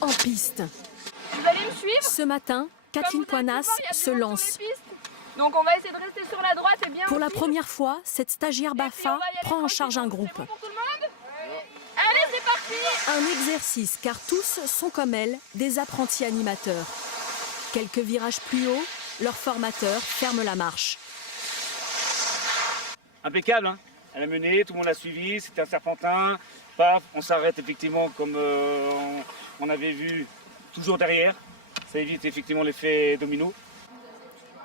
en piste. Vous allez me suivre? Ce matin, Kathleen Poinas se lance. Donc on va essayer de rester sur la droite, c'est bien. Pour la première fois, cette stagiaire BAFA prend en charge un groupe. C'est bon pour tout le monde? Allez, c'est parti! Un exercice car tous sont comme elle, des apprentis animateurs. Quelques virages plus haut, leur formateur ferme la marche. Impeccable, hein. Elle a mené, tout le monde l'a suivi, c'était un serpentin. Paf, on s'arrête effectivement comme on avait vu toujours derrière. Ça évite effectivement l'effet domino.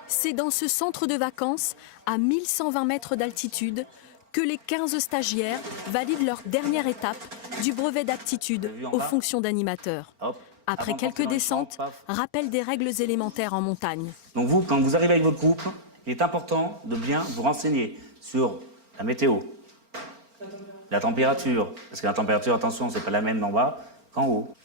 C'est dans ce centre de vacances, à 1120 mètres d'altitude, que les 15 stagiaires valident leur dernière étape du brevet d'aptitude aux fonctions d'animateur. Après quelques descentes, rappel des règles élémentaires en montagne. Donc vous, quand vous arrivez avec votre groupe, il est important de bien vous renseigner sur la météo, la température, parce que la température, attention, c'est pas la même d'en bas qu'en haut.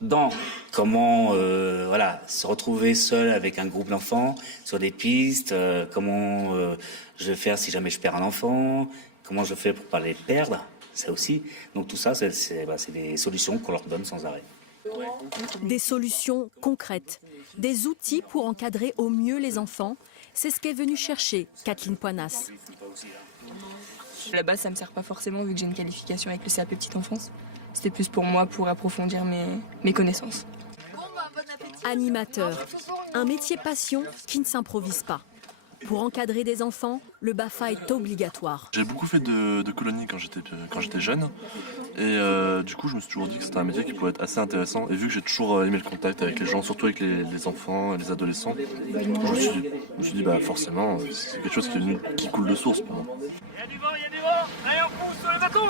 Dans comment se retrouver seul avec un groupe d'enfants sur des pistes, comment je vais faire si jamais je perds un enfant, comment je fais pour pas les perdre, ça aussi. Donc tout ça, c'est des solutions qu'on leur donne sans arrêt. Des solutions concrètes, des outils pour encadrer au mieux les enfants, c'est ce qu'est venue chercher Kathleen Poinas. À la base, ça ne me sert pas forcément vu que j'ai une qualification avec le CAP Petite Enfance. C'était plus pour moi, pour approfondir mes connaissances. Animateur, un métier passion qui ne s'improvise pas. Pour encadrer des enfants, le BAFA est obligatoire. J'ai beaucoup fait de colonies quand j'étais jeune. Et du coup, je me suis toujours dit que c'était un métier qui pouvait être assez intéressant. Et vu que j'ai toujours aimé le contact avec les gens, surtout avec les enfants et les adolescents, je me suis dit forcément, c'est quelque chose qui coule de source pour moi. Il y a du vent, allez on pousse sur le bateau.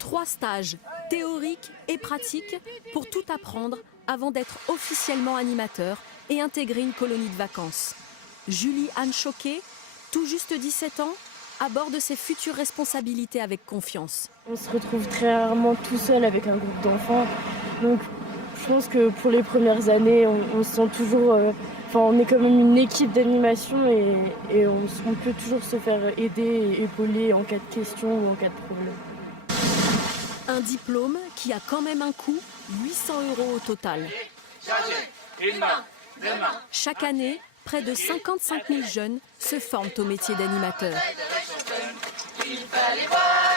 3 stages, théoriques et pratiques, pour tout apprendre avant d'être officiellement animateur et intégrer une colonie de vacances. Julie-Anne Choquet, tout juste 17 ans, aborde ses futures responsabilités avec confiance. On se retrouve très rarement tout seul avec un groupe d'enfants. Donc je pense que pour les premières années, on se sent toujours... on est quand même une équipe d'animation et on peut toujours se faire aider et épauler en cas de question ou en cas de problème. Un diplôme qui a quand même un coût, 800 € au total. Chaque année, près de 55 000 jeunes se forment au métier d'animateur. Il fallait voir